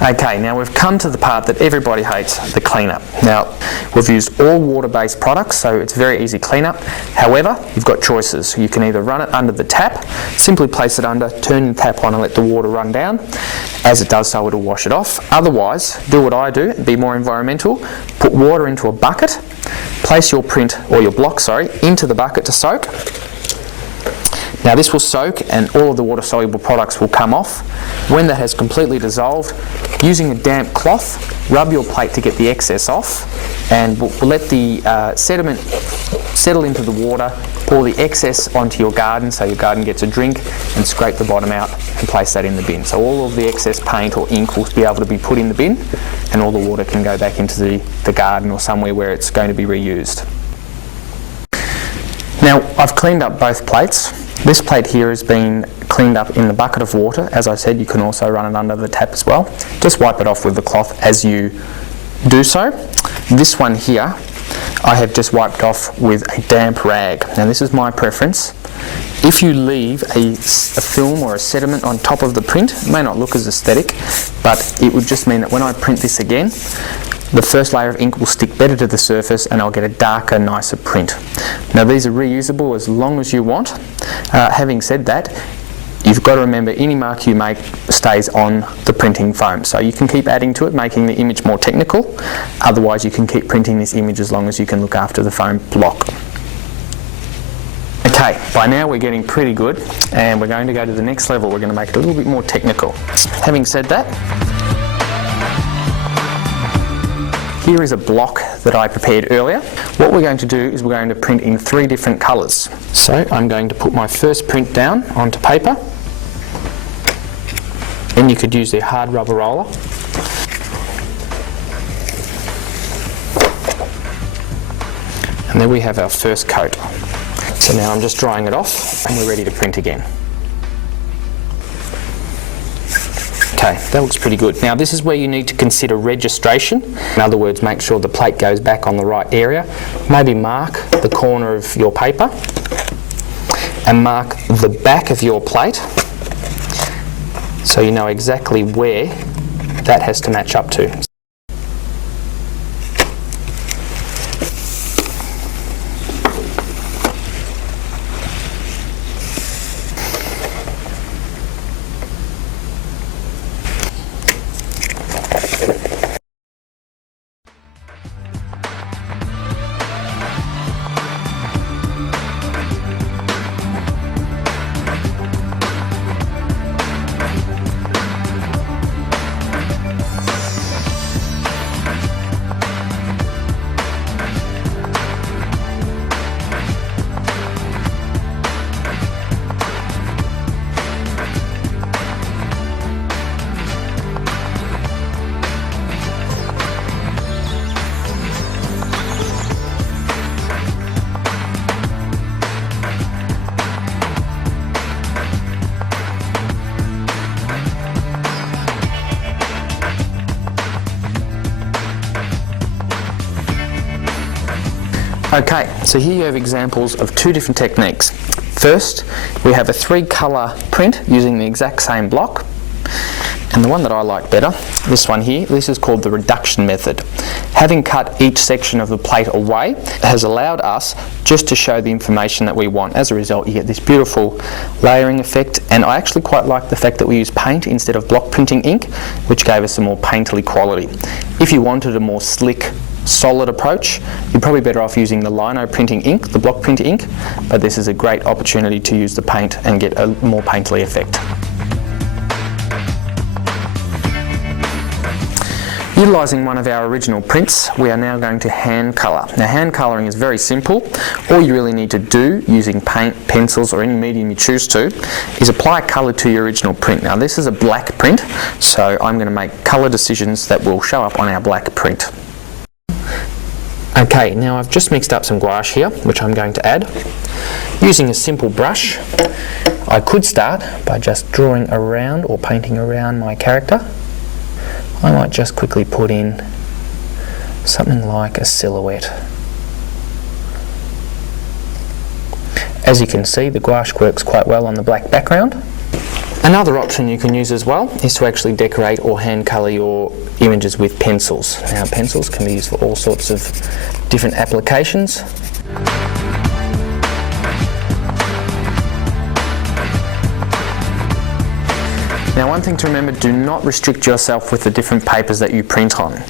Okay, now we've come to the part that everybody hates, the cleanup. Now, we've used all water-based products, so it's very easy cleanup. However, you've got choices. You can either run it under the tap, simply place it under, turn the tap on and let the water run down. As it does so, it'll wash it off. Otherwise, do what I do, be more environmental, put water into a bucket, place your print, or your block, sorry, into the bucket to soak. Now this will soak and all of the water-soluble products will come off. When that has completely dissolved, using a damp cloth, rub your plate to get the excess off, and we'll let the sediment settle into the water, pour the excess onto your garden so your garden gets a drink, and scrape the bottom out and place that in the bin. So all of the excess paint or ink will be able to be put in the bin, and all the water can go back into the garden or somewhere where it's going to be reused. Now I've cleaned up both plates. This plate here has been cleaned up in the bucket of water. As I said, you can also run it under the tap as well. Just wipe it off with the cloth as you do so. This one here, I have just wiped off with a damp rag. Now this is my preference. If you leave a film or a sediment on top of the print, it may not look as aesthetic, but it would just mean that when I print this again, the first layer of ink will stick better to the surface and I'll get a darker, nicer print. Now these are reusable as long as you want. Having said that, you've got to remember any mark you make stays on the printing foam. So you can keep adding to it, making the image more technical. Otherwise you can keep printing this image as long as you can look after the foam block. Okay, by now we're getting pretty good and we're going to go to the next level. We're going to make it a little bit more technical. Having said that, here is a block that I prepared earlier. What we're going to do is we're going to print in 3 different colours. So I'm going to put my first print down onto paper. Then you could use the hard rubber roller. And there we have our first coat. So now I'm just drying it off and we're ready to print again. Okay, that looks pretty good. Now this is where you need to consider registration. In other words, make sure the plate goes back on the right area. Maybe mark the corner of your paper and mark the back of your plate so you know exactly where that has to match up to. Okay, so here you have examples of 2 different techniques. First, we have a 3-colour print using the exact same block. And the one that I like better, this one here, this is called the reduction method. Having cut each section of the plate away has allowed us just to show the information that we want. As a result, you get this beautiful layering effect, and I actually quite like the fact that we use paint instead of block printing ink, which gave us a more painterly quality. If you wanted a more slick, solid approach, you're probably better off using the lino printing ink, the block print ink, but this is a great opportunity to use the paint and get a more painterly effect. Utilising one of our original prints, we are now going to hand colour. Now hand colouring is very simple. All you really need to do, using paint, pencils or any medium you choose to, is apply colour to your original print. Now this is a black print, so I'm going to make colour decisions that will show up on our black print. Okay, now I've just mixed up some gouache here, which I'm going to add. Using a simple brush, I could start by just drawing around or painting around my character. I might just quickly put in something like a silhouette. As you can see, the gouache works quite well on the black background. Another option you can use as well is to actually decorate or hand colour your images with pencils. Now, pencils can be used for all sorts of different applications. Now, one thing to remember, do not restrict yourself with the different papers that you print on.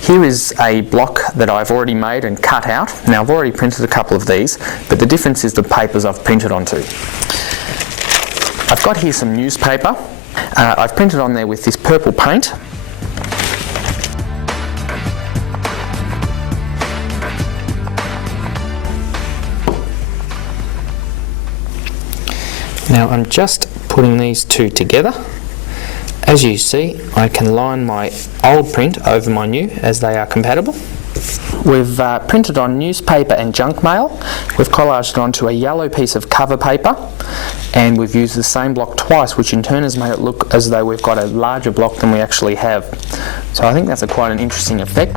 Here is a block that I've already made and cut out. Now, I've already printed a couple of these, but the difference is the papers I've printed onto. I've got here some newspaper. I've printed on there with this purple paint. Now I'm just putting these two together. As you see, I can line my old print over my new as they are compatible. We've printed on newspaper and junk mail. We've collaged it onto a yellow piece of cover paper, and we've used the same block twice, which in turn has made it look as though we've got a larger block than we actually have. So I think that's quite an interesting effect.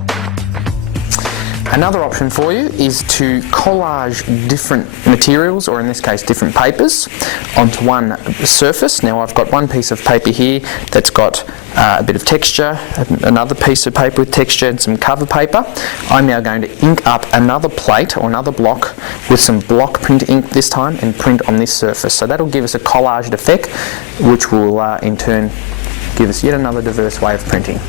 Another option for you is to collage different materials, or in this case different papers, onto one surface. Now I've got one piece of paper here that's got a bit of texture, another piece of paper with texture and some cover paper. I'm now going to ink up another plate or another block with some block print ink this time and print on this surface. So that'll give us a collaged effect, which will in turn give us yet another diverse way of printing.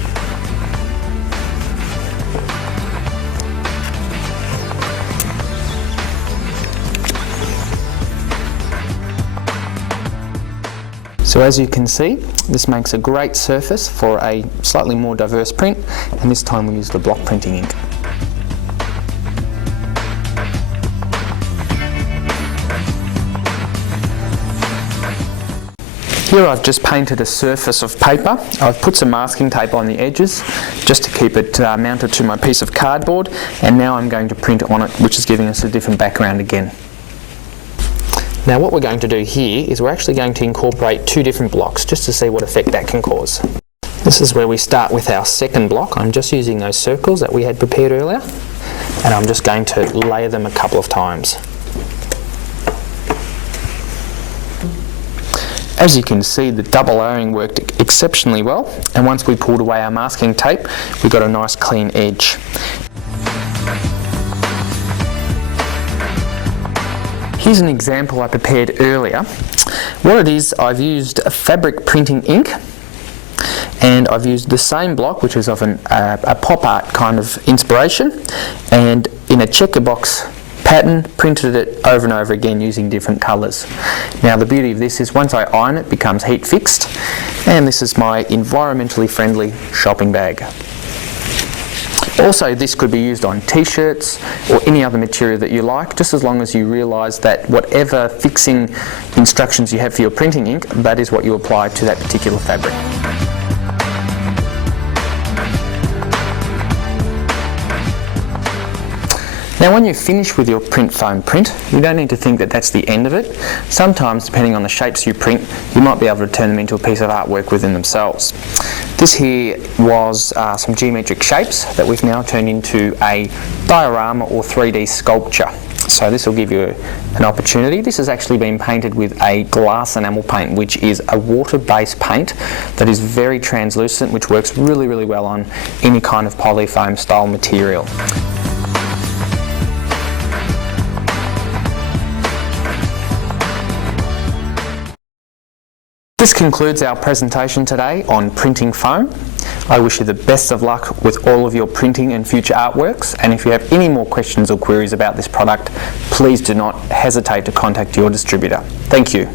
So as you can see, this makes a great surface for a slightly more diverse print, and this time we use the block printing ink. Here I've just painted a surface of paper. I've put some masking tape on the edges just to keep it mounted to my piece of cardboard, and now I'm going to print on it, which is giving us a different background again. Now what we're going to do here is we're actually going to incorporate two different blocks just to see what effect that can cause. This is where we start with our second block. I'm just using those circles that we had prepared earlier, and I'm just going to layer them a couple of times. As you can see, the double layering worked exceptionally well, and once we pulled away our masking tape, we got a nice clean edge. Here's an example I prepared earlier. What it is, I've used a fabric printing ink, and I've used the same block, which is of a pop art kind of inspiration, and in a checker box pattern printed it over and over again using different colours. Now the beauty of this is once I iron it becomes heat fixed, and this is my environmentally friendly shopping bag. Also, this could be used on t-shirts or any other material that you like, just as long as you realise that whatever fixing instructions you have for your printing ink, that is what you apply to that particular fabric. Now when you finish with your print foam print, you don't need to think that that's the end of it. Sometimes, depending on the shapes you print, you might be able to turn them into a piece of artwork within themselves. This here was some geometric shapes that we've now turned into a diorama or 3D sculpture. So this will give you an opportunity. This has actually been painted with a glass enamel paint, which is a water-based paint that is very translucent, which works really, really well on any kind of polyfoam style material. This concludes our presentation today on printing foam. I wish you the best of luck with all of your printing and future artworks, and if you have any more questions or queries about this product, please do not hesitate to contact your distributor. Thank you.